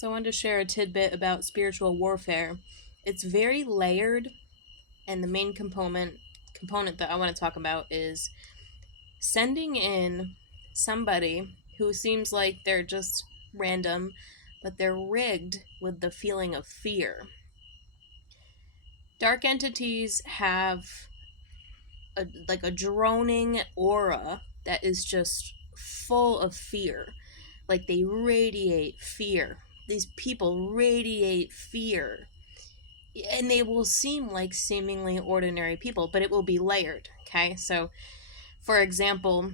So I wanted to share a tidbit about spiritual warfare. It's very layered, and the main component that I want to talk about is sending in somebody who seems like they're just random, but they're rigged with the feeling of fear. Dark entities have a droning aura that is just full of fear. Like they radiate fear. These people radiate fear. And they will seem like seemingly ordinary people, but it will be layered. Okay, so for example,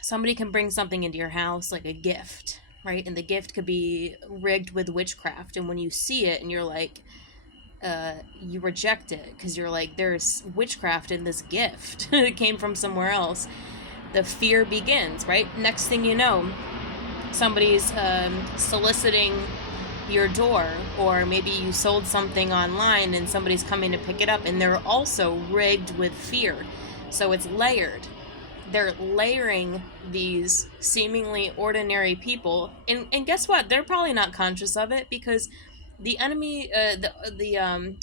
somebody can bring something into your house like a gift, right? And the gift could be rigged with witchcraft, and when you see it and you're like, you reject it because you're like, there's witchcraft in this gift. It came from somewhere else. The fear begins, right? Next thing you know, somebody's soliciting your door, or maybe you sold something online and somebody's coming to pick it up and they're also rigged with fear. So it's layered. They're layering these seemingly ordinary people, and guess what? They're probably not conscious of it because the enemy, the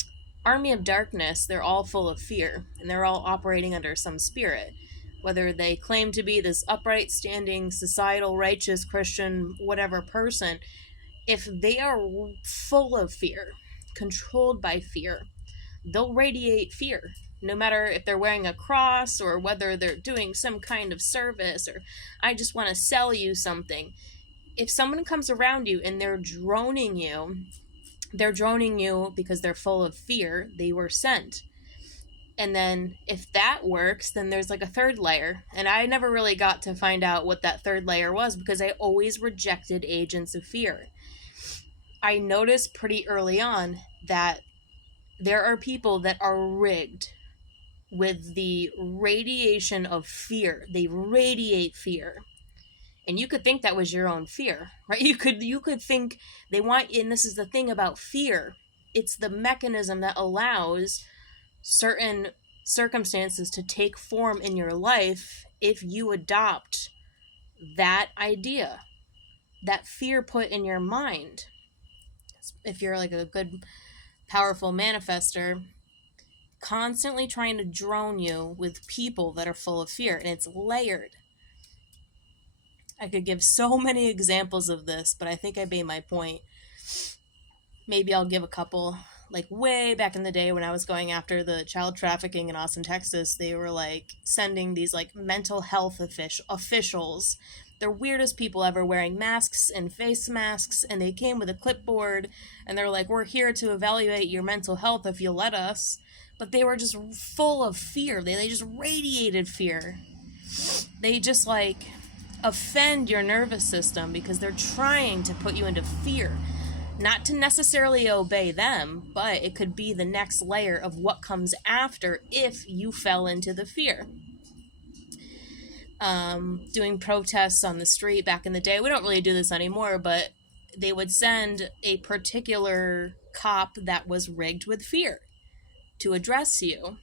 army of darkness, they're all full of fear and they're all operating under some spirit. Whether they claim to be this upright, standing, societal, righteous, Christian, whatever person, if they are full of fear, controlled by fear, they'll radiate fear. No matter if they're wearing a cross or whether they're doing some kind of service or I just want to sell you something. If someone comes around you and they're droning you because they're full of fear. They were sent. And then if that works, then there's like a third layer. And I never really got to find out what that third layer was because I always rejected agents of fear. I noticed pretty early on that there are people that are rigged with the radiation of fear. They radiate fear. And you could think that was your own fear, right? You could think they want, and this is the thing about fear. It's the mechanism that allows certain circumstances to take form in your life if you adopt that idea, that fear put in your mind. If you're like a good, powerful manifester, constantly trying to drone you with people that are full of fear, and it's layered. I could give so many examples of this, but I think I made my point. Maybe I'll give a couple. Like way back in the day when I was going after the child trafficking in Austin, Texas, they were like sending these like mental health officials. They're weirdest people ever, wearing masks and face masks, and they came with a clipboard and they're like, we're here to evaluate your mental health if you let us. But they were just full of fear. They just radiated fear. They just like offend your nervous system because they're trying to put you into fear. Not to necessarily obey them, but it could be the next layer of what comes after if you fell into the fear. Doing protests on the street back in the day, we don't really do this anymore, but they would send a particular cop that was rigged with fear to address you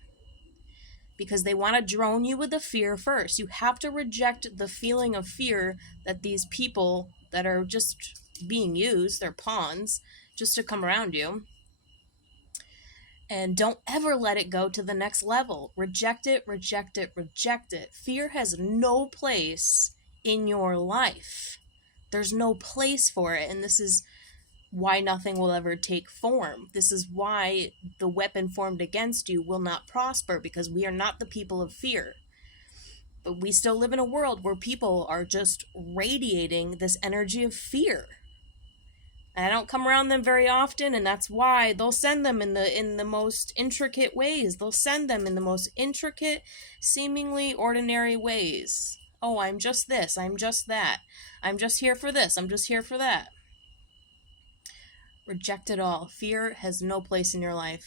because they want to drone you with the fear first. You have to reject the feeling of fear that these people that are just being used, they're pawns, just to come around you. And don't ever let it go to the next level. Reject it, reject it, reject it. Fear has no place in your life. There's no place for it, and this is why nothing will ever take form. This is why the weapon formed against you will not prosper, because we are not the people of fear. But we still live in a world where people are just radiating this energy of fear. And I don't come around them very often, and that's why they'll send them in the most intricate ways. They'll send them in the most intricate, seemingly ordinary ways. Oh, I'm just this, I'm just that. I'm just here for this, I'm just here for that. Reject it all. Fear has no place in your life.